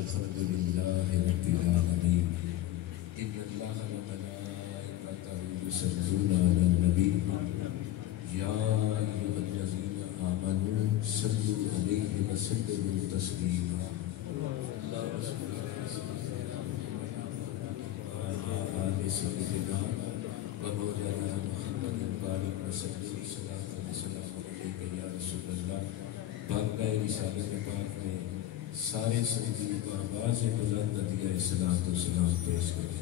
الحمد لله رب العالمين إن الله وملائكته يصلون على النبي يا أيها الذين آمنوا صلوا عليه وسلموا تسليما اللهم صل على سيدنا وعلى آل سيدنا ومولانا محمد وبارك وسلم صلاة وسلام عليك يا رسول الله بارگاہ رسالت پاک میں سارے سجدی کو آواز بلند دیا صلاۃ و سلام پیش کریں.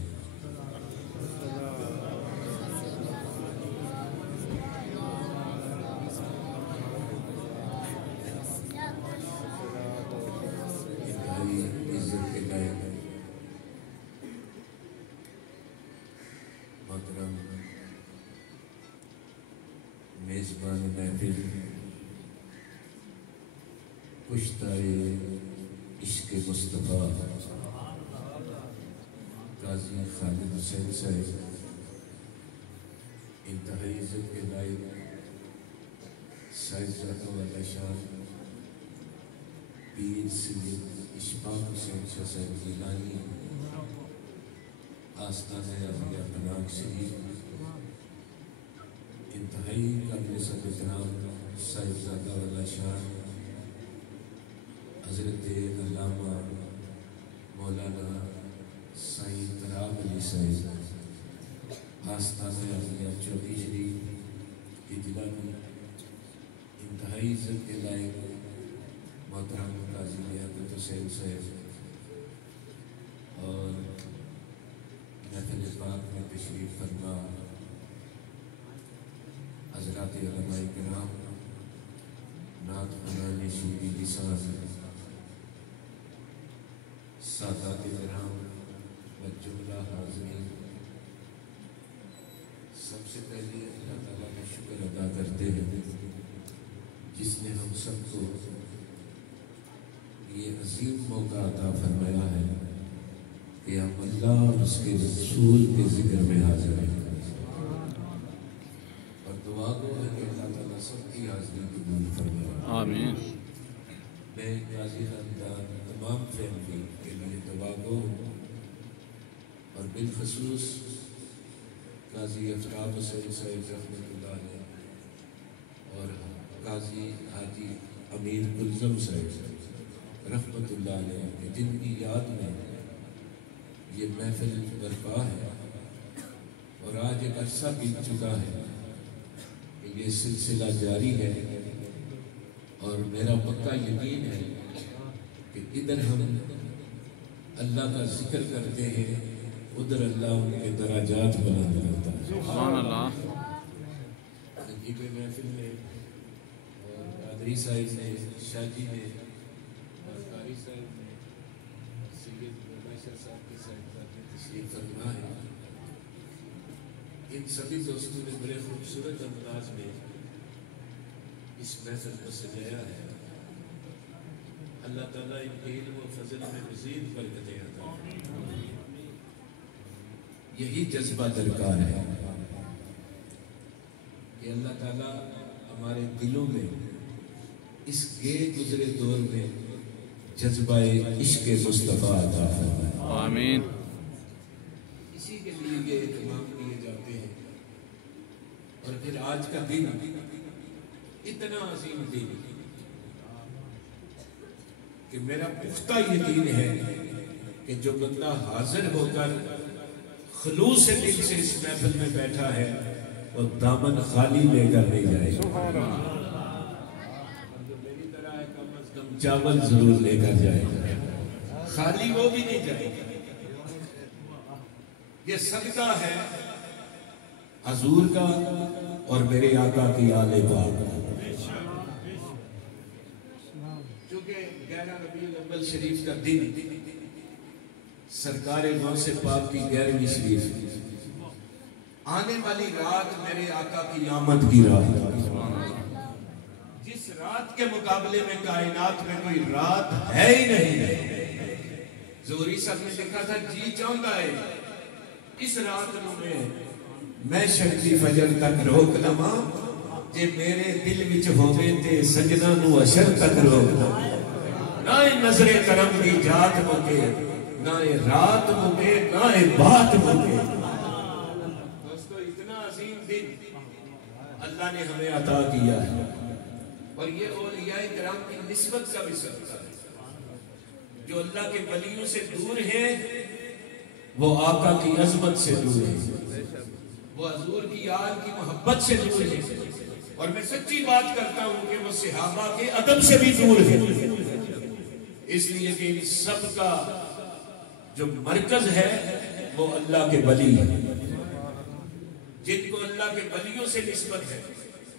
انتہائی عزت کے لائق محترم میزبان محفل کشتۂ عشق مصطفیٰ قاضی خالد حسین صاحب، انتہائی عزت کے لائق صاحبزادہ والا شان پیر سید اشفاق حسین شاہ صاحب گیلانی، آستانہ عالیہ پناہ شریف، انتہائی قابل احترام صاحبزادہ والا شان حضرت علامہ مولانا سائیں طراب علی صاحب، آستانہ عالیہ چودھری شریف گیلانی، انتہائی عزت کے لائق محترم قاضی لیاقت حسین صاحب، اور محفل پاک میں تشریف فرما حضرات علماء کرام، نعت خوانان شیریں لسان، سادات کرام و جملہ حاضرین، سب سے پہلے اللہ تعالیٰ کا شکر ادا کرتے ہیں جس نے ہم سب کو یہ عظیم موقع عطا فرمایا ہے کہ ہم اللہ اور اس کے رسول کے ذکر میں حاضر ہیں، اور دعا گو ہے کہ اللہ تعالیٰ سب کی حاضری قبول فرمائے. آمین. میں قاضی خاندان تمام فیملی کے لیے دعا گو ہوں، اور بالخصوص قاضی افراد حسین صاحب رحمۃ اللہ علیہ اور قاضی حاجی امیر کلزم صاحب رحمۃ اللہ علیہ جن کی یاد میں یہ محفل برپا ہے، اور آج ایک عرصہ بیت چکا ہے کہ یہ سلسلہ جاری ہے، اور میرا پکا یقین ہے کہ ادھر ہم اللہ کا ذکر کرتے ہیں، ادھر اللہ ان کے درجات بلند کرتا ہے. سبحان اللہ. تنظیم محفل میں اور قادری صاحب نے، شاہ جی نے، اور قاری صاحب نے، سید بشر صاحب کے صاحبزاد نے تشریف فرما ہے. ان سبھی دوستوں نے بڑے خوبصورت انداز میں اس محفل کو سجایا ہے. اللہ تعالیٰ ان کے علم و فضل میں مزید برکتیں عطا فرمائے. یہی جذبہ درکار ہے کہ اللہ تعالیٰ ہمارے دلوں میں اس گے گزرے دور میں جذبہ عشق مصطفیٰ عطا فرمائے. آمین. اسی کے لیے یہ اہتمام کیے جاتے ہیں، اور پھر آج کا دن اتنا عظیم دن کہ میرا پختہ یقین ہے کہ جو بندہ حاضر ہو کر خلوص دل سے اس محفل میں بیٹھا ہے وہ دامن خالی لے کر نہیں جائے گا، اور جو میری طرح ہے کم از کم چاول ضرور لے کر جائے گا، خالی وہ بھی نہیں جائے گا. یہ صدقہ ہے حضور کا اور میرے آقا کی آل پاک کا. چونکہ 11 ربیع الاول شریف کا دن سرکار غوث پاک کی 11ویں شریف، آنے والی رات میرے آقا کی آمد کی رات، جس رات کے مقابلے میں کائنات میں کوئی رات ہے ہی نہیں. زہری صاحب نے لکھا تھا جی چاہتا ہے اس رات میں شکتی فجر تک روک لواں، جے میرے دل وچ ہووے تے سجنا نو اشر تک روک لواں. نہ نظر کرم کی جات مکے، نہ رات مکے، نہ بات مکے۔ دوستو اتنا عظیم دن اللہ نے ہمیں عطا کیا ہے، اور یہ اولیاء کرام کی نسبت کا بھی صدقہ ہے۔ جو اللہ کے ولیوں سے دور ہیں وہ آقا کی عظمت سے دور ہیں، وہ حضور کی آل کی محبت سے دور ہیں، اور میں سچی بات کرتا ہوں کہ وہ صحابہ کے ادب سے بھی دور ہیں، اس لیے کہ ان سب کا جو مرکز ہے وہ اللہ کے ولی ہے، جن کو اللہ کے ولیوں سے نسبت ہے۔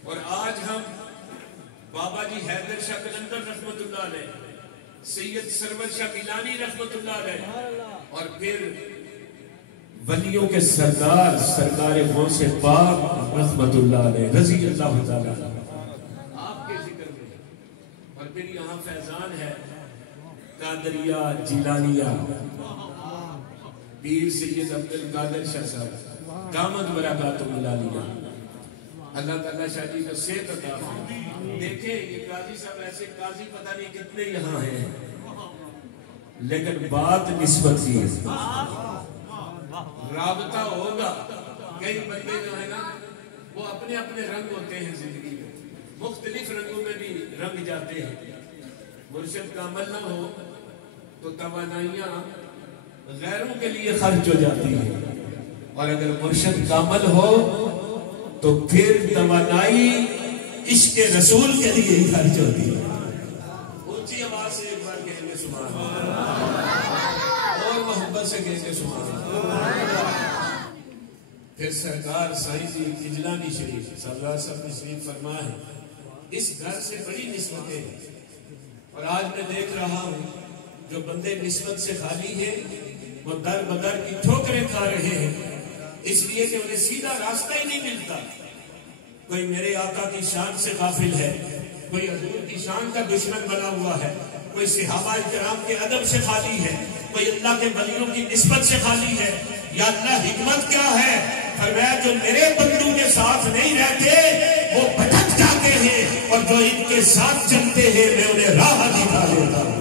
اور آج ہم بابا جی حیدر شاہ قلندر رحمت اللہ علیہ، سید سرور شاہ گیلانی رحمت اللہ علیہ، اور پھر ولیوں کے سردار سرکار غوث پاک رحمت اللہ علیہ رضی اللہ تعالیٰ آپ کے ذکر میں، اور پھر یہاں فیضان ہے قادریہ جیلانیہ، پیر سید عبد القادر شاہ صاحب دامت برکاتہ العالیہ، اللہ تعالیٰ شاہ جی کا صحت عطا فرمائے۔ دیکھیں یہ قاضی صاحب ایسے قاضی پتہ نہیں کتنے یہاں ہیں، لیکن بات نسبت کی ہے، رابطہ ہوگا۔ کئی بندے جو ہے نا وہ اپنے اپنے رنگ ہوتے ہیں زندگی میں، مختلف رنگوں میں بھی رنگ جاتے ہیں۔ مرشد کا عمل نہ ہو تو توانائیاں غیروں کے لیے خرچ ہو جاتی ہیں، اور اگر مرشد کا عمل ہو تو پھر توانائی عشق رسول کے لیے ہی خرچ ہوتی ہے۔ اونچی آواز سے ایک بار کہیں گے سبحان اللہ، اور محبت سے کہیں گے سبحان اللہ۔ پھر سرکار سائیں جی کجلانی شریف صلی اللہ علیہ وسلم تشریف فرما ہے، اس گھر سے بڑی نسبتیں ہیں، اور آج میں دیکھ رہا ہوں جو بندے نسبت سے خالی ہیں وہ در بدر کی ٹھوکریں کھا رہے ہیں، اس لیے کہ انہیں سیدھا راستہ ہی نہیں ملتا۔ کوئی میرے آقا کی شان سے غافل ہے، کوئی حضور کی شان کا دشمن بنا ہوا ہے، کوئی صحابہ کرام کے ادب سے خالی ہے، کوئی اللہ کے ولیوں کی نسبت سے خالی ہے۔ یا اللہ حکمت کیا ہے؟ فرمایا جو میرے بندوں کے ساتھ نہیں رہتے وہ بھٹک جاتے ہیں، اور جو ان کے ساتھ چلتے ہیں میں انہیں راہ دکھا دیتا ہوں۔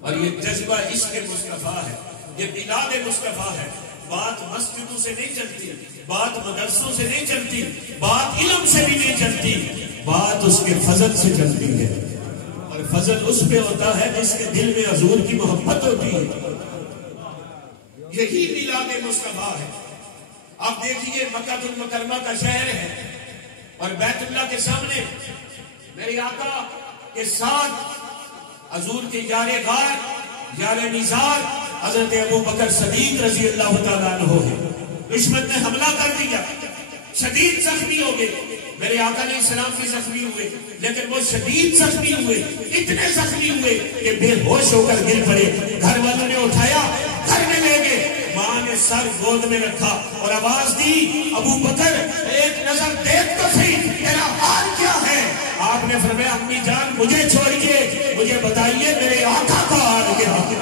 اور یہ جذبہ عشق مصطفیٰ ہے، یہ میلاد مصطفیٰ ہے۔ بات مسجدوں سے نہیں چلتی، بات مدرسوں سے نہیں چلتی، بات علم سے بھی نہیں چلتی، بات اس کے فضل سے چلتی ہے، اور فضل اس پہ ہوتا ہے جس کے دل میں حضور کی محبت ہوتی ہے۔ یہی میلاد مصطفیٰ ہے۔ آپ دیکھیے مکہ المکرمہ کا شہر ہے، اور بیت اللہ کے سامنے میرے آقا کے ساتھ حضور کے یار غار یار نثار حضرت ابو بکر صدیق رضی اللہ تعالیٰ عنہ ہے۔ دشمن نے حملہ کر دیا، شدید زخمی ہو گئے، میرے آقا علیہ السلام بھی زخمی ہوئے، لیکن وہ شدید زخمی ہوئے، اتنے زخمی ہوئے کہ بے ہوش ہو کر گر پڑے۔ گھر والوں نے اٹھایا، گھر میں لے گئے، ماں نے سر گود میں رکھا اور آواز دی، ابو بکر ایک نظر دیکھ تو صحیح، تیرا حال کیا ہے؟ آپ نے فرمایا امی جان مجھے چھوڑیے، مجھے بتائیے میرے آقا کا حال کیا ہے؟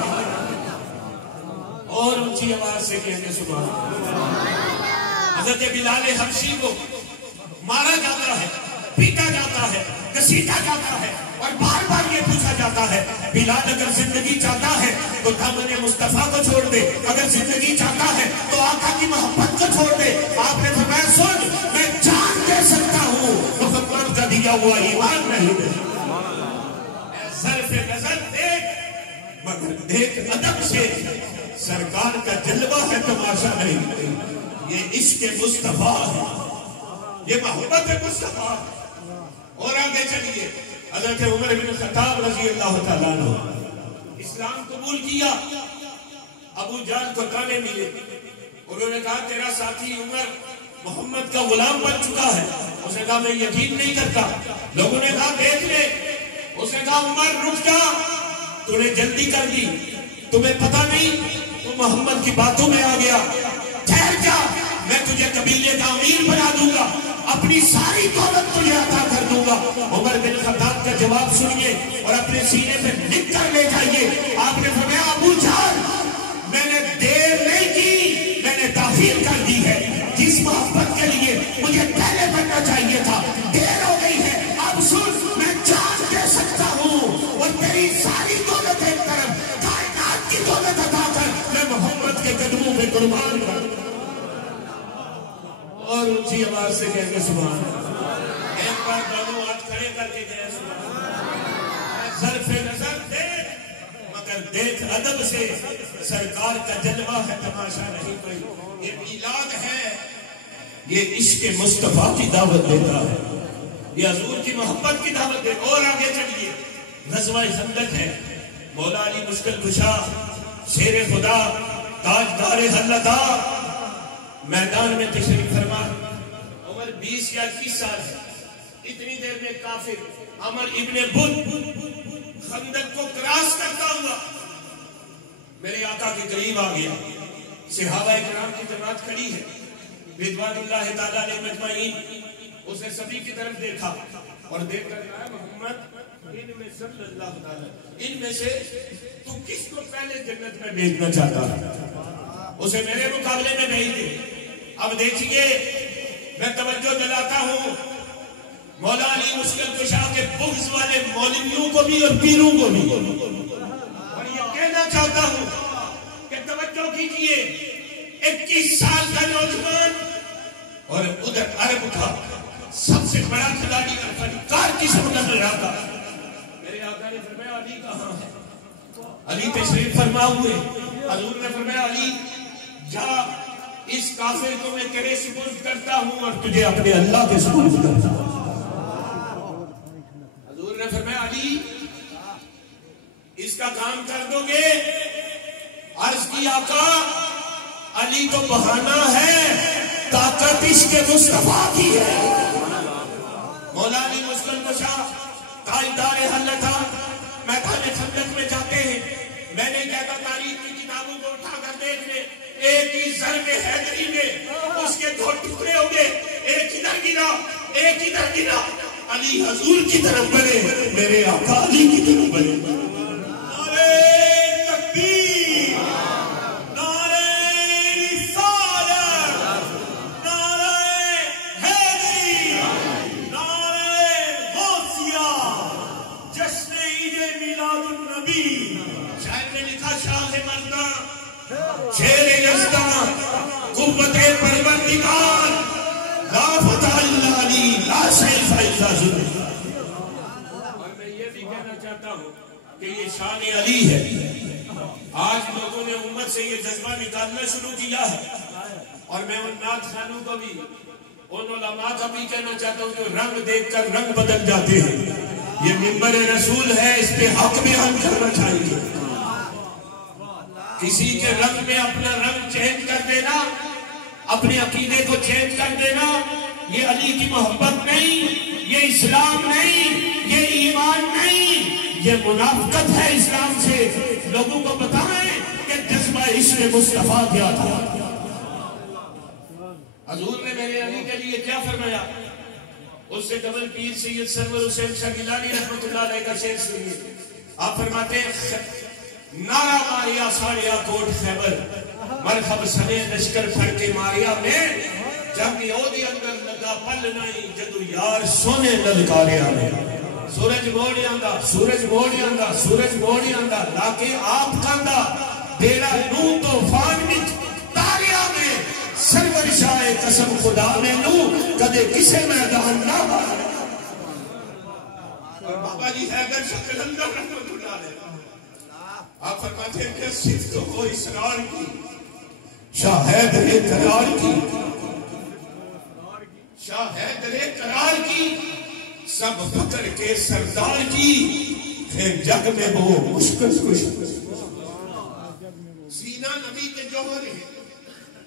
اور اونچی آواز سے کہنے سبحان اللہ۔ حضرت بلال حبشی کو مارا جاتا ہے، پیٹا جاتا ہے، گھسیٹا جاتا ہے، اور بار بار یہ پوچھا جاتا ہے بلال اگر زندگی چاہتا ہے تو دامن مصطفیٰ کو چھوڑ دے، اگر زندگی چاہتا ہے تو آقا کی محبت کو چھوڑ دے۔ آپ نے فرمایا سن میں جان دے سکتا ہوں، محمد کا دیا ہوا ایمان نہیں دے۔ ظرف نظر دیکھ، مگر دیکھ ادب سے، سرکار کا جلوہ ہے تماشا نہیں۔ یہ عشق مصطفیٰ ہے، یہ محبت مصطفیٰ ہے۔ اور آگے چلیے، حضرت عمر بن خطاب رضی اللہ تعالیٰ عنہ اسلام قبول کیا، ابو جہل کو تانے ملے، انہوں نے کہا تیرا ساتھی عمر محمد کا غلام بن چکا ہے۔ اس نے کہا میں یقین نہیں کرتا۔ لوگوں نے کہا دیکھ لے، اس نے کہا عمر رک جا، تو نے جلدی کر دی، تمہیں پتہ نہیں تو محمد کی باتوں میں آ گیا، ٹھہر جا میں تجھے قبیلے کا امیر بنا دوں گا، اپنی ساری دولت تجھے عطا کر دوں گا۔ عمر بن خطاب کا جواب سنیے اور اپنے سینے پہ لکھ کر لے جائیے۔ آپ نے فرمایا ابو جہل میں نے دیر نہیں کی، میں نے تاخیر کر دی ہے، جس محبت کے لیے مجھے پہلے بننا چاہیے تھا دیر ہو گئی ہے۔ اب سن میں جان دے سکتا ہوں قربان کر اور اونچی آواز سے کہیں گے سبحان اللہ. ایک بار دونوں ہاتھ کھڑے کر کے کہیں سبحان اللہ. ظرف نظر دیکھ مگر دیکھ ادب سے، سرکار کا جلوہ ہے تماشا نہیں کوئی. یہ میلاد ہے، یہ عشق مصطفیٰ کی دعوت دیتا ہے، یہ حضور کی محبت کی دعوت دیتا ہے. اور آگے چلیے، غزوہ خندق ہے. مولا علی مشکل کشا، شیر خدا، تاجدار حلتا میدان میں تشریف فرما. عمر 20 یا 21 سال ہے. اتنی دیر میں کافر عمر ابن بدھ خندق کو کراس کرتا ہوا میرے آقا کے قریب آ گیا. صحابہ کرام کی جماعت کھڑی ہے، رضوان اللہ تعالیٰ علیہ مجمعین. اسے سبھی کی طرف دیکھا اور دیکھ کر کہا محمد ان میں صلی اللہ تعالیٰ ان میں سے تو کس کو پہلے جنت میں بھیجنا چاہتا ہے؟ اسے میرے مقابلے میں نہیں دے. اب دیکھیے میں توجہ دلاتا ہوں مولا علی مشکل کشا کے بغض والے مولویوں کو بھی اور پیروں کو بھی، اور یہ کہنا چاہتا ہوں کہ توجہ کیجیے. 21 سال کا نوجوان اور ادھر عرب کا سب سے بڑا کھلاڑی اور فنکار قسم کا نظر آتا. میرے آقا نے فرمایا علی کہاں ہے؟ علی تشریف فرما ہوئے. حضور نے فرمایا علی جا اس کافر کو میں تیرے سپرد کرتا ہوں اور تجھے اپنے اللہ کے سپرد کرتا ہوں. حضور نے فرمایا علی اس کا کام کر دو گے؟ عرض کی آقا علی تو بہانہ ہے، طاقت اس کے مصطفیٰ کی ہے. مولا علی مشکل کشا تاجدار حلتا میدان خندق میں جاتے ہیں. میں نے کہا تاریخ کی کتابوں کو اٹھا کر دیکھ لے، ایک ہی ضرب حیدری میں اس کے 2 ٹکڑے ہو گئے. ایک ادھر گرا ایک ادھر گرا. علی حضور کی طرف بڑھے، میرے آقا علی کی طرف بڑھے. نعرہ تکبیر، نعرہ رسالت، نعرہ حیدری، نعرہ غوثیہ، جشن عید میلاد النبی. شاعر نے لکھا شاہ مرداں شیر یزداں قوت پروردگار لا فتح الا علی لا سیف الا ذل. اور میں یہ بھی کہنا چاہتا ہوں کہ یہ شان علی ہے. آج لوگوں نے امت سے یہ جذبہ نکالنا شروع کیا ہے، اور میں ان نعت خانوں کو بھی ان علماء کا بھی کہنا چاہتا ہوں جو رنگ دیکھ کر رنگ بدل جاتے ہیں. یہ منبر رسول ہے، اس پہ حق بیان کرنا چاہیے. کسی کے رنگ میں اپنا رنگ چینج کر دینا، اپنے عقیدے کو چینج کر دینا، یہ علی کی محبت نہیں، یہ اسلام نہیں، یہ ایمان نہیں، یہ منافقت ہے اسلام سے. لوگوں کو بتائیں کہ جذبہ عشق مصطفیٰ کیا تھا. حضور نے میرے علی کے لیے کیا فرمایا؟ اس سے قبل پیر سید سرور حسین شاہ گیلانی رحمۃ اللہ علیہ کا شعر سنیے. آپ فرماتے ہیں نعرہ ماریا ساڑیا کوٹ خیبر مرحب سنے لشکر پھڑ کے ماریا میں جنگ یودی اندر لگا پل نہیں جدو یار سونے للکاریا میں. سورج موڑی آندا سورج موڑی آندا سورج موڑی آندا لاکے آپ کاندا بیڑا نو طوفان وچ تاریا میں سرور شاہ قسم خدا میں نو کدے کسے میدان نہ مارا. اور بابا جی حیدر شاہ قلندر رحمۃ اللہ علیہ آپ فرماتے ہیں کہ صفت ہو اسرار کی، شاہ حیدر قرار کی، شاہ حیدر قرار کی، سب فکر کے سردار کی، پھر جگ میں وہ مشکل کش. سینہ نبی کے جوہر ہے،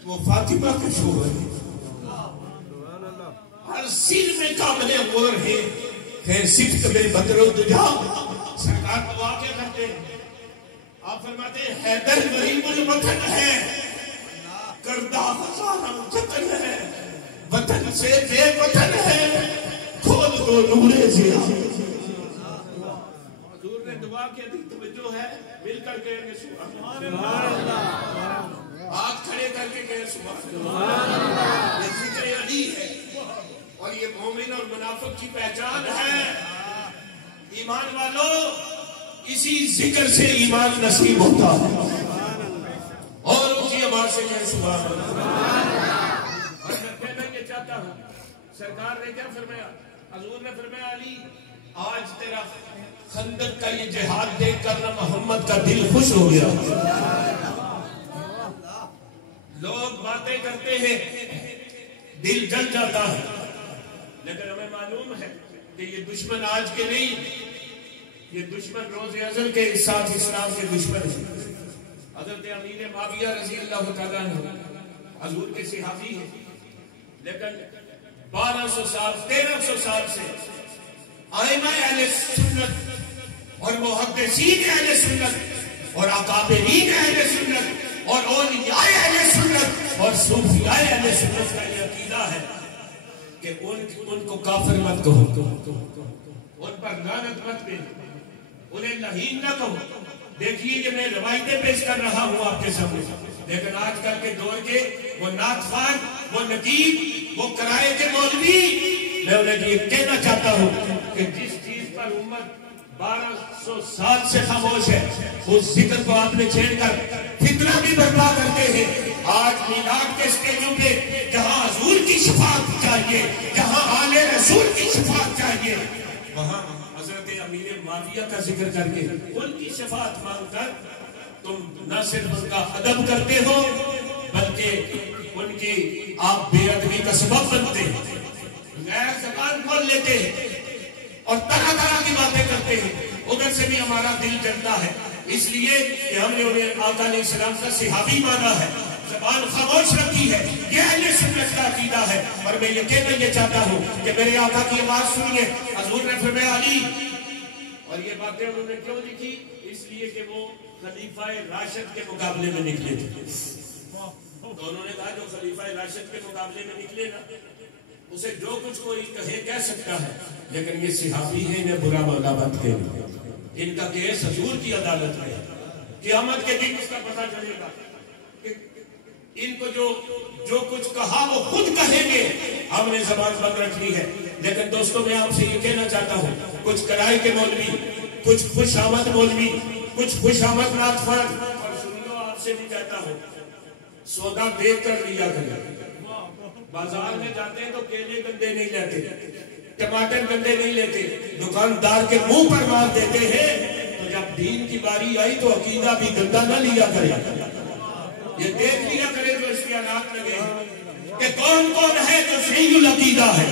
وہ فاطمہ کے شوہر ہے. ہر سر میں کامل غور ہے، پھر صفت میں بدر و دجا. سرکار کو واقع کرتے ہیں. آپ فرماتے ہیں حیدر غریب الوطن ہے، کردہ ہزارہ جتن ہے، وطن سے بے وطن ہے، کھول دو نورے زیا. حضور نے دعا کی ادھک توجہ ہے، مل کر کہیں گے سبحان اللہ، ہاتھ کھڑے کر کے کہیں سبحان اللہ. یہ ذکر علی ہے اور یہ مومن اور منافق کی پہچان ہے. ایمان والو اسی ذکر سے ایمان نصیب ہوتا ہے. اور اونچی آواز آواز سے کہیں سبحان اللہ۔ اور میں کہنا یہ چاہتا ہوں، سرکار نے کیا فرمایا؟ حضور نے فرمایا علی آج تیرا خندق کا یہ جہاد دیکھ کر نہ محمد کا دل خوش ہو گیا۔ لوگ باتیں کرتے ہیں، دل جل جاتا ہے، لیکن ہمیں معلوم ہے کہ یہ دشمن آج کے نہیں، یہ دشمن روز ازل کے ساتھ اسلام کے دشمن ہیں۔ حضرت امیر معاویہ رضی اللہ تعالیٰ عنہ حضور کے صحابی ہیں، لیکن 1200 سال 1300 سال سے ائمہ اہل سنت اور محدثین اہل سنت اور اکابرین اہل سنت اور اولیاء اہل سنت اور صوفیاء اہل سنت کا یہ عقیدہ ہے کہ ان کو کافر مت کہو، ان پر لعنت مت بھیجو، انہیں لعین نہ کہو۔ دیکھیے کہ میں روایتیں پیش کر رہا ہوں آپ کے سامنے، لیکن آج کل کے دور کے وہ نعت خوان، وہ نقیب، وہ کرائے کے مولوی، میں انہیں یہ کہنا چاہتا ہوں کہ جس چیز پر امت 1200 سال سے خاموش ہے اس ذکر کو آپ نے چھیڑ کر فتنہ بھی برپا کرتے ہیں۔ آج میلاد کے اسٹیجوں پہ جہاں حضور کی شفاعت چاہیے، جہاں آل رسول کی شفاعت چاہیے، وہاں حضرت امیر معاویہ کا ذکر کر کے ان کی شفاعت مانگ کر تم نہ صرف ان کا ادب کرتے ہو بلکہ ان کی آپ بے ادبی کا سبب بنتے ہیں، غیر زبان کھول لیتے ہیں اور طرح طرح کی باتیں کرتے ہیں۔ ادھر سے بھی ہمارا دل جلتا ہے، اس لیے کہ ہم نے انہیں آقا علیہ السلام کا صحابی مانا ہے، زبان خاموش رکھی ہے، یہ اہل سنت کا عقیدہ ہے۔ اور میں یہ کہنا یہ چاہتا ہوں کہ میرے آقا کی آواز سنیے، حضور نے فرمایا علی، اور یہ باتیں انہوں نے کیوں لکھی؟ اس لیے کہ وہ خلیفہ راشد کے مقابلے میں نکلے تھے، تو انہوں نے کہا جو خلیفہ راشد کے مقابلے میں نکلے نا اسے جو کچھ کوئی کہہ سکتا ہے، لیکن یہ صحابی ہیں، انہیں برا بھلا مت کہنا، ان کا کیس حضور کی عدالت میں، قیامت کے دن اس کا پتہ چلے گا کہ ان کو جو کچھ کہا وہ خود کہیں گے، ہم نے زبان بند رکھنی ہے۔ لیکن دوستوں میں آپ سے یہ کہنا چاہتا ہوں، کچھ کرائے کے مولوی، کچھ خوش آمد مولوی، کچھ خوش آمد نعت خوان، اور سن لو آپ سے بھی کہتا ہوں سودا دیکھ کر لیا کریں۔ بازار میں جاتے ہیں تو کیلے گندے نہیں لیتے، ٹماٹر گندے نہیں لیتے، دکاندار کے منہ پر مار دیتے ہیں، تو جب دین کی باری آئی تو عقیدہ بھی گندا نہ لیا کرے، یہ دیکھ لیا کرے جو اشتہارات لگے کہ کون کون ہے جو صحیح العقیدہ ہے،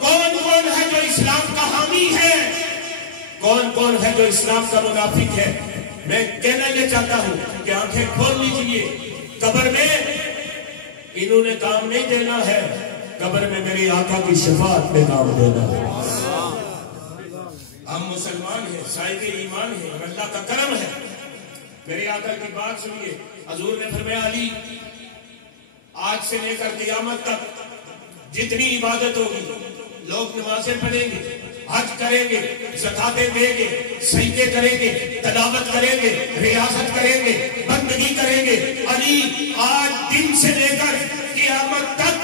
کون کون ہے جو اسلام کا حامی ہے، کون کون ہے جو اسلام کا منافق ہے۔ میں کہنا یہ چاہتا ہوں کہ آنکھیں کھول لیجئے، قبر میں انہوں نے کام نہیں دینا ہے، قبر میں میری آقا کی شفاعت میں کام دینا ہے۔ ہم مسلمان ہیں، صاحب ایمان ہیں، اور اللہ کا کرم ہے۔ میرے آقا کی بات سنیے، حضور نے فرمایا علی آج سے لے کر قیامت تک جتنی عبادت ہوگی، لوگ نمازیں پڑھیں گے، حج کریں گے، زکاتیں دیں گے، سجدے کریں گے، تلاوت کریں گے، ریاضت کریں گے، بندگی کریں گے، علی آج دن سے لے کر قیامت تک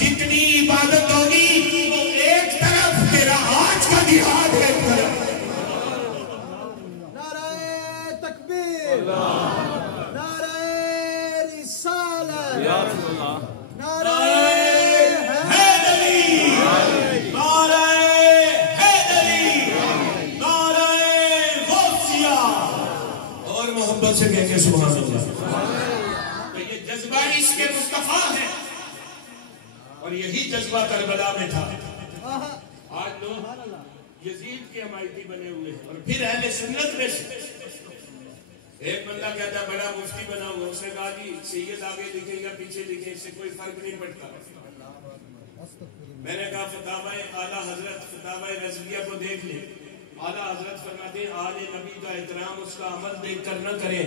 جتنی عبادت ہوگی وہ ایک طرف، تیرا آج کا جہاد ہے ایک طرف۔ نعرہ تکبیر، نعرہ رسالت، نعرہ سے کہتے سبحان اللہ۔ تو یہ جذبہ اس کے مصطفیٰ ہے، اور یہی جذبہ کربلا میں تھا۔ آج لوگ یزید کے حمایتی بنے ہوئے ہیں، اور پھر اہل سنت میں سے ایک بندہ کہتا بڑا مفتی بنا ہوا، اس نے کہا جی سید آگے لکھیں یا پیچھے لکھیں اس سے کوئی فرق نہیں پڑتا۔ میں نے کہا فتاوی اعلیٰ حضرت فتاوی رضویہ کو دیکھ لیں، اعلیٰ حضرت فرماتے ہیں آل نبی کا احترام اس کا عمل دیکھ کر نہ کریں،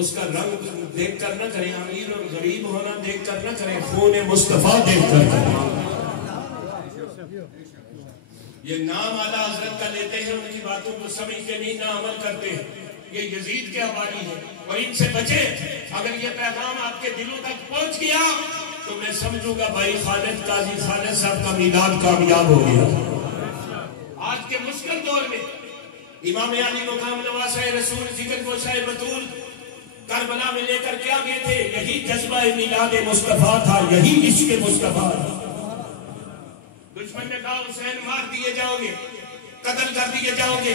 اس کا رنگ دیکھ کر نہ کریں، امیر اور غریب ہونا دیکھ کر نہ کریں، خون مصطفیٰ دیکھ کر کریں۔ یہ نام اعلیٰ حضرت کا لیتے ہیں، ان کی باتوں کو سمجھتے نہیں، نہ عمل کرتے ہیں، یہ یزید کے حوالی ہے، اور ان سے بچیں۔ اگر یہ پیغام آپ کے دلوں تک پہنچ گیا تو میں سمجھوں گا بھائی خالد قاضی خالد صاحب کا میلاد کامیاب ہو گیا۔ آج کے مشکل دور میں امام علی مقام نواسہ رسول ذکر گوشہ بطول کربلا میں لے کر کیا گئے تھے؟ یہی جذبہ میلاد مصطفیٰ تھا، یہی عشق مصطفیٰ تھا۔ دشمن نے کہا حسین مار دیے جاؤ گے، قتل کر دیے جاؤ گے،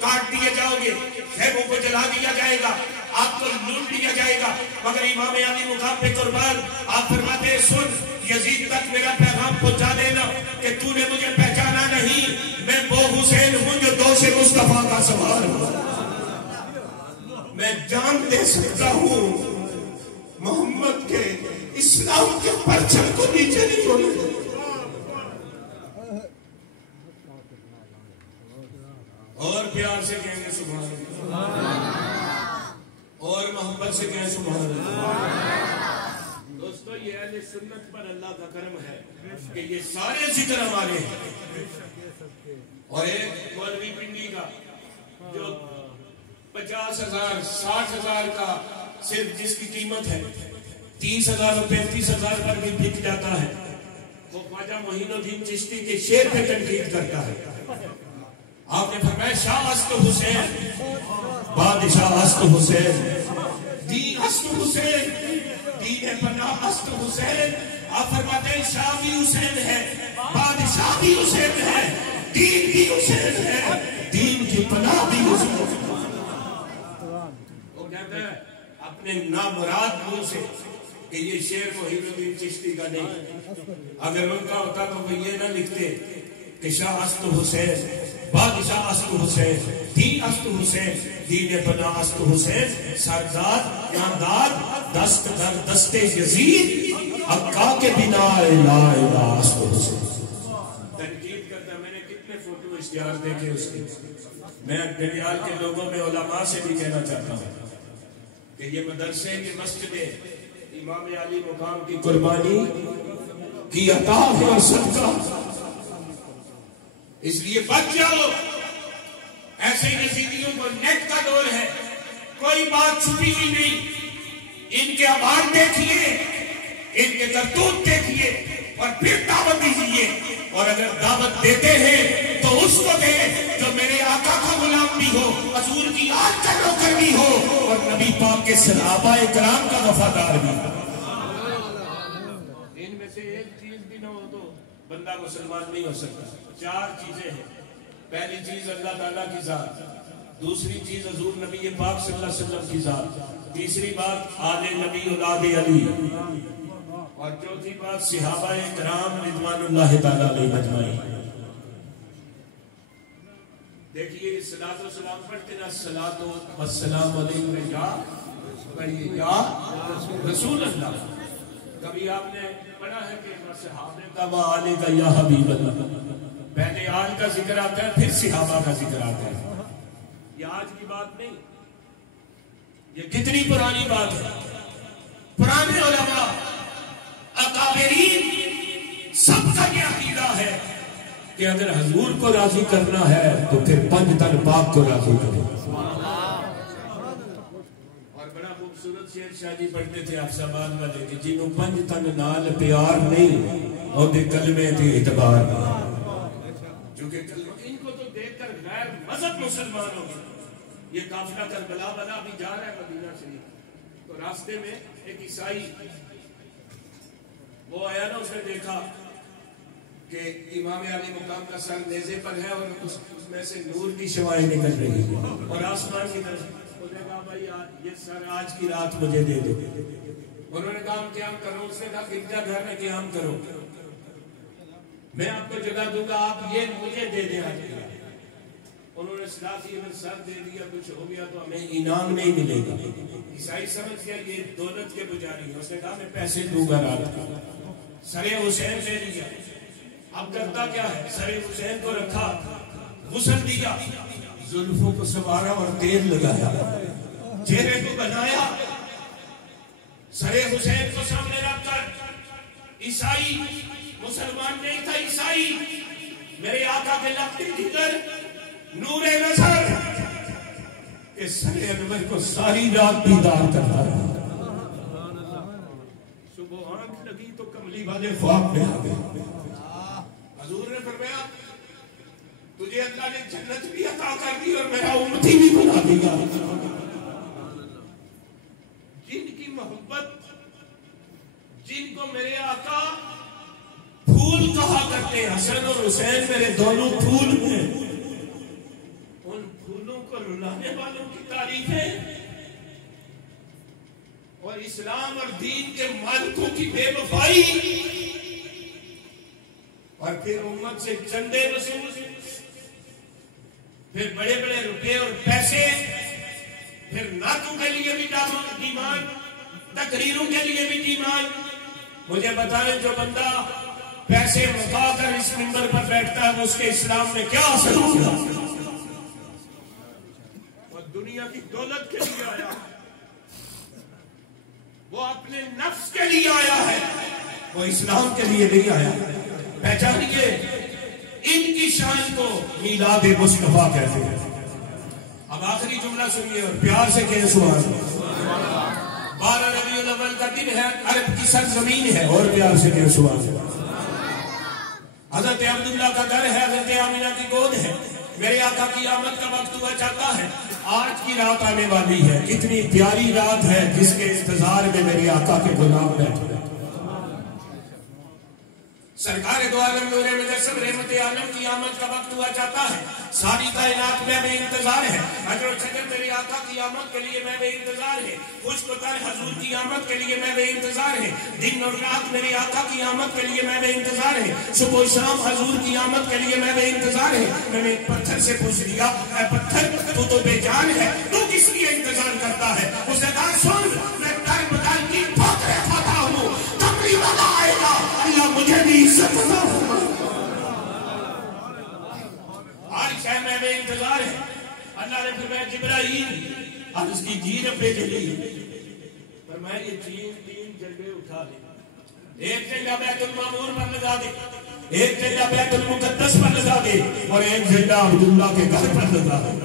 کاٹ دیے جاؤ گے، خیموں کو جلا دیا جائے گا، آپ کو لوٹ لیا جائے گا، مگر امام علی مقام پہ قربان آپ فرماتے ہیں سن یزید تک میرا پیغام پہنچا دینا کہ تو نے مجھے پہچانا نہیں، میں وہ حسین ہوں جو دوش مصطفیٰ کا سوار ہوں، میں جان دے سکتا ہوں محمد کے اسلام کے پرچم کو نیچے نہیں ہونے دے۔ اور پیار سے کہیں گے سبحان اللہ، اور محبت سے کہیں سبحان اللہ۔ دوستو یہ اہل سنت پر اللہ کا کرم ہے کہ یہ سارے ذکر ہمارے ہیں۔ اور ایک مولوی پنڈی کا جو 50,000 60,000 کا صرف جس کی قیمت ہے 30,000 اور 35,000 پر بھی بک جاتا ہے، وہ خواجہ معین الدین چشتی کے شعر پہ تنقید کرتا ہے۔ آپ نے فرمایا شاہ است حسین بادشاہ است حسین دین است حسین دین پناہ است حسین۔ آپ فرماتے ہیں شاہ بھی حسین ہے، بادشاہ بھی حسین ہے، دین بھی حسین ہے، دین کی پناہ بھی حسین ہے۔ وہ کہتا ہے اپنے نامراد منہ سے کہ یہ شعر معین الدین چشتی کا نہیں، اگر ان کا ہوتا تو وہ یہ نہ لکھتے کہ شاہ است حسین بادشاہ است حسین دین است حسین دین پناہ است حسین سرداد نامداد دست در دست یزید عقا کے بنا لا الہ است حسین۔ تنقید کرتا میں نے کتنے فوٹو اشتہار دیکھے اس کی۔ میں گھڑیال کے لوگوں میں علماء سے بھی کہنا چاہتا ہوں کہ یہ مدرسے کی مسجدیں امام علی مقام کی قربانی کی عطا ہے اور صدقہ، اس لیے بچ جاؤ۔ ایسے یزیدیوں کو نیٹ کا دور ہے، کوئی بات چھپی ہوئی نہیں، ان کے اعمال دیکھیے، ان کے کرتوت دیکھیے اور پھر دعوت دیجیے، اور اگر دعوت دیتے ہیں تو اس کو دے جو میرے آقا کا غلام بھی ہو، حضور کی آج کا نوکر بھی ہو، اور نبی پاک کے صحابہ کرام کا وفادار بھی ہو۔ ان میں سے ایک چیز بھی نہ ہو تو بندہ مسلمان نہیں ہو سکتا۔ 4 چیزیں ہیں۔ پہلی چیز اللہ تعالیٰ کی ذات، دوسری چیز حضور نبی پاک صلی اللہ علیہ وسلم کی ذات، تیسری بات آل نبی اولاد علی، اور چوتھی بات صحابہ کرام رضوان اللہ تعالیٰ علیہ مجمعین۔ دیکھیے صلاۃ و سلام پڑھتے نا، صلاۃ و السلام علیکم یا رسول اللہ۔ کبھی آپ نے پڑھا ہے کہ صحابہ کا وآلہ کا یا حبیب اللہ، پہلے آل کا ذکر آتا ہے پھر صحابہ کا ذکر آتا ہے۔ یہ آج کی بات نہیں، یہ کتنی پرانی بات ہے۔ پرانے علماء اکابرین سب کا یہ عقیدہ ہے کہ اگر حضور کو راضی کرنا ہے تو پھر 5 تن پاک کو راضی کرے۔ اور بڑا خوبصورت شعر شاہ جی پڑھتے تھے آپ سبان والے کہ جنہوں 5 تن نال پیار نہیں اور دے کلمے دی اعتبار نہیں، کیونکہ ان کو تو دیکھ کر غیر مذہب مسلمان ہو گئے۔ یہ قافلہ کربلا والا بھی جا رہا ہے مدینہ شریف، تو راستے میں ایک عیسائی وہ آیا نا، اس نے دیکھا کہ امام علی مقام کا سر نیزے پر ہے اور اس میں سے نور کی شعاعیں نکل رہی ہیں اور آسمان کی طرف۔ انہوں نے کہا بھائی یہ سر آج کی رات مجھے دے دو۔ انہوں نے کہا قیام کرو، اس نے کہا گرجا گھر میں قیام کرو، میں آپ کو جگہ دوں گا، آپ یہ مجھے دے دیں آج کی رات۔ انہوں نے صلاح کی، اگر سر دے دیا کچھ ہو گیا تو ہمیں انعام نہیں ملے گا۔ عیسائی سمجھ گیا یہ دولت کے پجاری ہیں، اس نے کہا میں پیسے دوں گا رات کا۔ سر حسین دے دیا۔ اب کرتا کیا ہے، سر حسین کو رکھا، غسل دیا، زلفوں کو سنوارا اور تیل لگایا، چہرے کو بنایا، سر حسین کو سامنے رکھ کر عیسائی، مسلمان نہیں تھا عیسائی، میرے آقا کے لقب دیگر نور نظر کہ سر انور کو ساری رات بیدار کرتا رہا۔ صبح آنکھ لگی تو کملی والے خواب میں آ گئے۔ حضور نے فرمایا تجھے اللہ نے جنت بھی عطا کر دی اور میرا امتی بھی بنا دیا۔ حسن اور حسین میرے دونوں پھول ہیں، ان پھولوں کو رلانے والوں کی تعریفیں اور اسلام اور دین کے مالکوں کی بے وفائی، اور پھر امت سے چندے وصول، پھر بڑے بڑے روپے اور پیسے، پھر نعتوں کے لیے بھی ڈیمانڈ، تقریروں کے لیے بھی ڈیمانڈ۔ مجھے بتائیں جو بندہ پیسے مکا کر اس منبر پر بیٹھتا ہے وہ اس کے اسلام میں کیا اثر ہوگا؟ وہ دنیا کی دولت کے لیے آیا ہے، وہ اپنے نفس کے لیے آیا ہے، وہ اسلام کے لیے نہیں آیا۔ پہچانیے ان کی شان کو میلاد مصطفیٰ کہتے ہیں۔ اب آخری جملہ سنیے اور پیار سے کہیں سبحان اللہ۔ 12 ربیع الاول کا دن ہے، عرب کی سرزمین ہے، اور پیار سے کہیں سبحان اللہ۔ حضرت عبداللہ کا گھر ہے، حضرت آمینہ کی گود ہے، میرے آقا کی آمد کا وقت ہوا چاہتا ہے۔ آج کی رات آنے والی ہے، کتنی پیاری رات ہے جس کے انتظار میں میرے آقا کے غلام بیٹھے۔ سرکار دو عالم نور مجسم رحمت عالم کی آمد کا وقت ہوا چاہتا ہے، ساری کائنات میں بے انتظار ہے۔ حجر و شجر میرے آقا کی آمد کے لیے میں بے انتظار ہے، خشک و تر حضور کی آمد کے لیے میں بے انتظار ہے، دن اور رات میرے آقا کی آمد کے لیے میں بے انتظار ہے، صبح و شام حضور کی آمد کے لیے میں بے انتظار ہے۔ میں نے ایک پتھر سے پوچھ لیا، اے پتھر تو بے جان ہے، تو کس لیے انتظار کرتا ہے؟ اس نے کہا سن، میں در بدر کی ٹھوکریں کھاتا ہوں، کمری والا آئے گا، اللہ مجھے بھی عزت عطا فرمائے۔ ہر شے میں بے انتظار ہے۔ اللہ نے فرمایا جبرائیل عرض کی جی رب جلیل، فرمایا یہ تین جھنڈے اٹھا دے، ایک جھنڈا بیت المعمور پر لگا دے، ایک جھنڈا بیت المقدس پر لگا دے، اور ایک جھنڈا عبداللہ کے گھر پر لگا دے،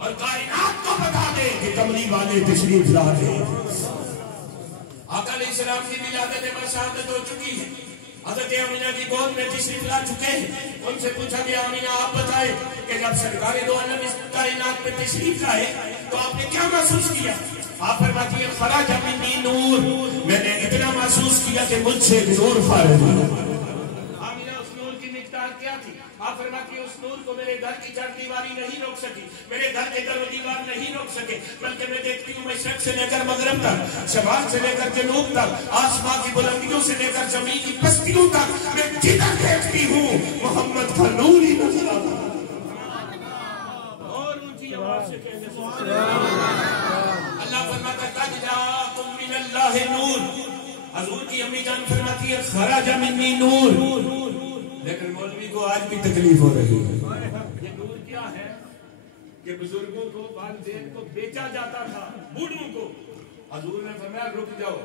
اور کائنات کو بتا دے کہ کملی والے تشریف لا رہے ہیں۔ آقا علیہ السلام کی ولادت پر شہادت ہو چکی ہے، حضرت آمینہ کی گود میں تشریف لا چکے ہیں۔ ان سے پوچھا کہ آمینہ آپ بتائیں کہ جب سرکار دو عالم اس کائنات میں تشریف لائے تو آپ نے کیا محسوس کیا؟ آپ فرماتی ہیں خراج منی نور، میں نے اتنا محسوس کیا کہ مجھ سے نور فارغ ہوا۔ آمینہ اس نور کی مقدار کیا تھی؟ آپ فرماتی ہیں اس نور کو میرے گھر کی چار دیواری نہیں روک سکی، میرے گھر کے در و دیوار نہیں روک سکے، بلکہ میں دیکھتی ہوں مشرق سے لے کر مغرب تک، شمال سے لے کر جنوب تک، آسمان کی بلندیوں سے لے کر زمین کی پستیوں تک، میں جدھر دیکھتی ہوں محمد کا نور ہی نظر آتا ہے۔ اور اونچی آواز سے کہنے سبحان اللہ۔ اللہ فرماتا ہے قد جاءکم من اللہ نور، حضور کی امی جان فرماتی ہے خرج منی نور، لیکن مولوی کو آج بھی تکلیف ہو رہی ہے۔ یہ نور کیا ہے کہ بزرگوں کو والدین کو بیچا جاتا تھا، بوڑھوں کو۔ حضور نے فرمایا رک جاؤ،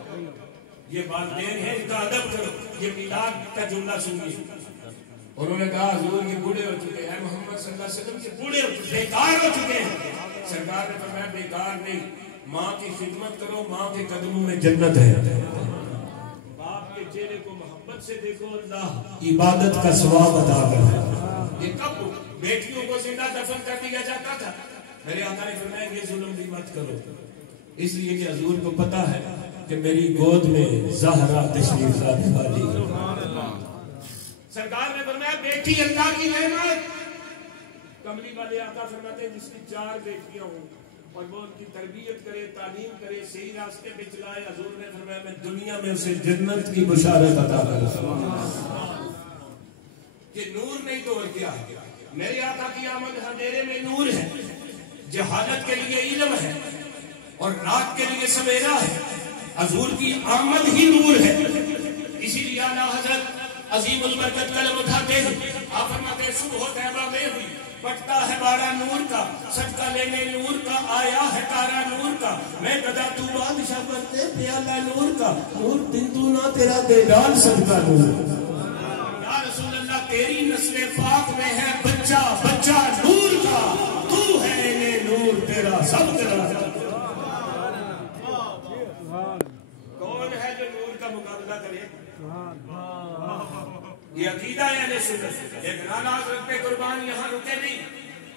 یہ والدین ہیں، ان کا ادب کرو۔ یہ میلاد کا جملہ سنیے۔ انہوں نے کہا حضور یہ بوڑھے ہو چکے ہیں، محمد صلی اللہ علیہ وسلم کے بوڑھے ہو چکے، بیکار ہو چکے ہیں۔ سرکار نے فرمایا بیکار نہیں، ماں کی خدمت کرو، ماں کے قدموں میں جنت ہے۔ باپ کے چہرے کو محبت سے دیکھو، اللہ عبادت کا ثواب عطا کرے۔ یہ کب بیٹیوں کو زندہ دفن کر دیا جاتا تھا؟ میرے آقا نے فرمایا یہ ظلم بھی مت کرو، اس لیے کہ حضور کو پتا ہے کہ میری گود میں زہرا تشریف لانے والی ہے۔ سرکار نے فرمایا بیٹی اللہ کی نعمت۔ کملی والے آقا فرماتے ہیں جس کی 4 بیٹیاں ہوں اور وہ ان کی تربیت کرے، تعلیم کرے، صحیح راستے پہ چلائے، حضور نے فرمایا میں دنیا میں اسے جنت کی بشارت عطا کروں۔ یہ نور نہیں تو اور کیا ہے؟ میرے آقا کی آمد اندھیرے میں نور ہے، جہالت کے لیے علم ہے، اور رات کے لیے سویرا ہے۔ حضور کی آمد ہی نور ہے، اسی لیے اعلیٰ حضرت عظیم البرکت قلم اٹھاتے ہیں، آپ فرماتے ہیں صبح طیبہ میں ہوئی، پٹتا ہے بارہ نور کا، صدقہ لینے نور کا، آیا ہے تارا نور کا، میں گدا تو بادشاہ بنتے پیالہ نور کا، نور دن تو نہ تیرا دے ڈال صدقہ نور۔ یا رسول اللہ تیری نسل پاک میں ہے بچہ بچہ نور کا، تو ہے انہیں نور تیرا سب تیرا۔ کون ہے جو نور کا مقابلہ کرے؟ یہ عقیدہ ہے اہل سنت۔ لیکن اعلیٰ حضرت پہ قربان یہاں رکے نہیں،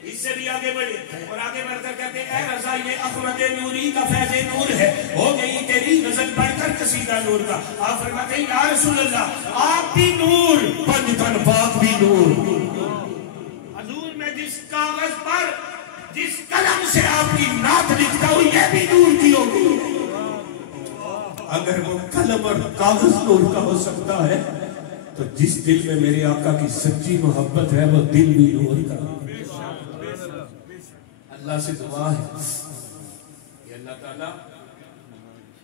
اس سے بھی آگے بڑھے اور آگے بڑھ کر کہتے ہیں اے رضا یہ احمد نوری کا فیض نور ہے، ہو گئی تیری غزل پڑھ کر قصیدہ نور کا۔ آپ فرماتے ہیں یا رسول اللہ آپ بھی نور، پنج تن پاک بھی نور۔ حضور میں جس کاغذ پر جس قلم سے آپ کی نعت لکھتا ہوں یہ بھی نور کی ہوگی۔ اگر وہ قلم اور کاغذ نور کا ہو سکتا ہے تو جس دل میں میرے آقا کی سچی محبت ہے وہ دل بھی نور کا۔ اللہ سے دعا ہے کہ اللہ تعالیٰ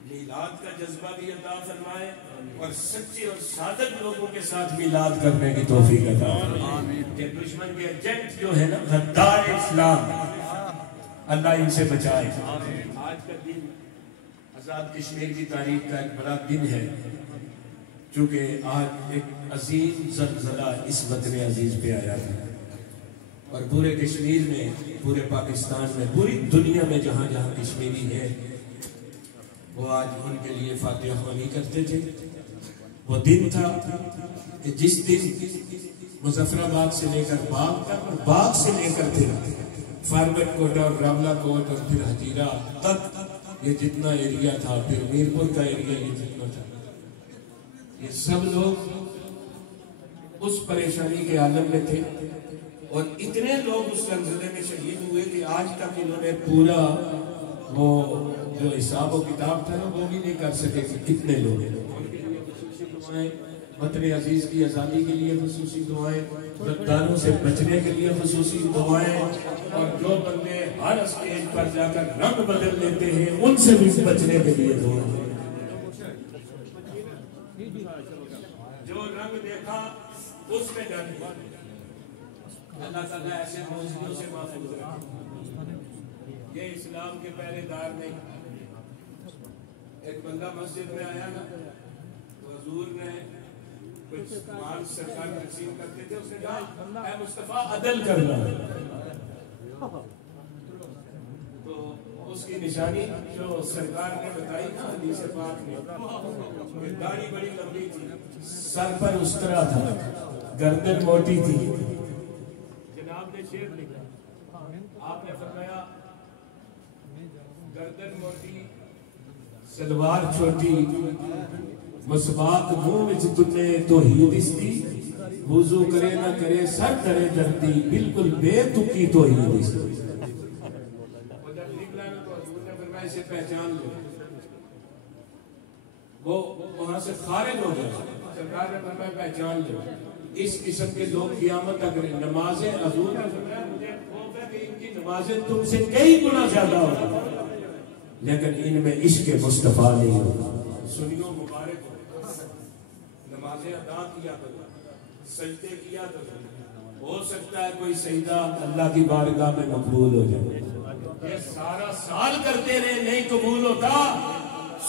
میلاد کا جذبہ بھی عطا فرمائے اور سچے اور صادق لوگوں کے ساتھ میلاد کرنے کی توفیق عطا فرمائے کہ دشمن کے ایجنٹ جو ہے نا غدار اسلام، اللہ ان سے بچائے۔ آج کا دن آزاد کشمیر کی تاریخ کا ایک بڑا دن ہے، چونکہ آج ایک عظیم زلزلہ اس وطن عزیز پہ آیا ہے اور پورے کشمیر میں، پورے پاکستان میں، پوری دنیا میں جہاں جہاں کشمیری ہے وہ آج ان کے لیے فاتحہ خوانی کرتے تھے۔ وہ دن تھا کہ جس دن مظفر آباد سے لے کر باغ تک اور باغ سے لے کر پھر فارورڈ کوٹ اور راولہ کوٹ اور پھر ہجیرہ تک یہ جتنا ایریا تھا، پھر میرپور کا ایریا یہ جتنا تھا، یہ سب لوگ اس پریشانی کے عالم میں تھے اور اتنے لوگ اس زلزلے میں شہید ہوئے کہ آج تک انہوں نے پورا وہ جو حساب و کتاب تھا نا وہ بھی نہیں کر سکے کہ کتنے لوگ ہیں۔ ان کے لیے خصوصی دعائیں، وطن عزیز کی آزادی کے لیے خصوصی دعائیں، غداروں سے بچنے کے لیے خصوصی دعائیں، اور جو بندے ہر اسٹیج پر جا کر رنگ بدل لیتے ہیں ان سے بھی بچنے کے لیے دعائیں۔ جو رنگ دیکھا اس میں جانے، اللہ تعالیٰ ایسے موجودوں سے محفوظ رکھے۔ یہ اسلام کے پہلے دار نہیں۔ ایک بندہ مسجد میں آیا نا تو حضور نے کچھ مال سرکار تقسیم کرتے تھے، اس نے کہا اے مصطفیٰ عدل کرنا، تو اس کی نشانی جو سرکار نے بتائی نا حدیث پاک میں، داڑھی بڑی لمبی تھی، سر پر استرا تھا، گردن موٹی تھی۔ جناب نے شعر لکھا، آپ نے فرمایا گردن موٹی سلوار چھوٹی، مسواک منہ وچ تنے توحید اس دی، وضو کرے نہ کرے سر کرے دردی، بالکل بے تکی توحید اس دی۔ وہ جب نکلا نا تو حضور نے فرمایا اسے پہچان لو، وہ وہاں سے خارج ہو گیا۔ سرکار نے فرمایا پہچان لو، اس قسم کے لوگ قیامت تک نمازیں، حضور نے فرمایا مجھے خوف ہے کہ ان کی نمازیں تم سے کئی گنا زیادہ ہوگی لیکن ان میں عشق مصطفیٰ نہیں ہوگا۔ سنیوں مبارک ہو، نمازیں ادا کیا کرو، سجدے کیا کرو، ہو سکتا ہے کوئی سجدہ اللہ کی بارگاہ میں مقبول ہو جائے۔ یہ سارا سال کرتے رہے نہیں قبول ہوتا،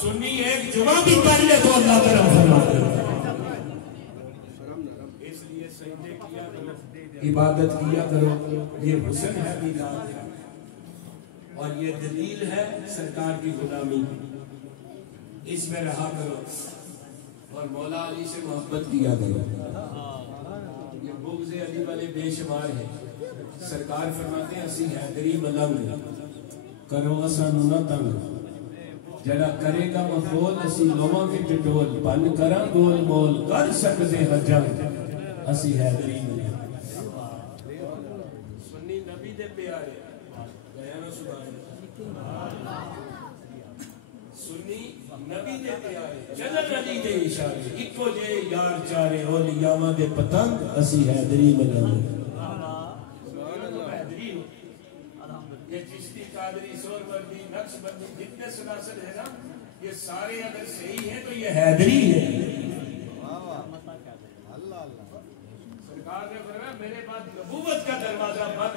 سنی ایک جمعہ بھی پڑھ لے تو اللہ کرم فرما دے۔ اس لیے سجدے کیا کرو، عبادت کیا کرو، یہ حسن ہے میلاد ہے اور یہ دلیل ہے سرکار کی غلامی، اس میں رہا کرو اور مولا علی سے محبت کیا کرو۔ یہ بغض علی والے بے شمار ہیں۔ سرکار فرماتے ہیں اسی حیدری ملنگ کرو اسانو نہ تنگ، جڑا کرے گا مخول اسی لوماں کے ٹٹول، بن کرا گول مول کر سکتے حجم، اسی حیدری ملنگ۔ سنی نبی دے پیارے سنی نبی دے پیارے، جنت علی دے اشارے، اکو جے یار چارے، اولیاء دے پتنگ اسی حیدری ملنگ۔ یہ چشتی قادری سہروردی نقشبندی جتنے سلاسل ہے نا یہ سارے اگر صحیح ہیں تو یہ حیدری ہے۔ سرکار نے فرمایا میرے بعد نبوت کا دروازہ بند ہے۔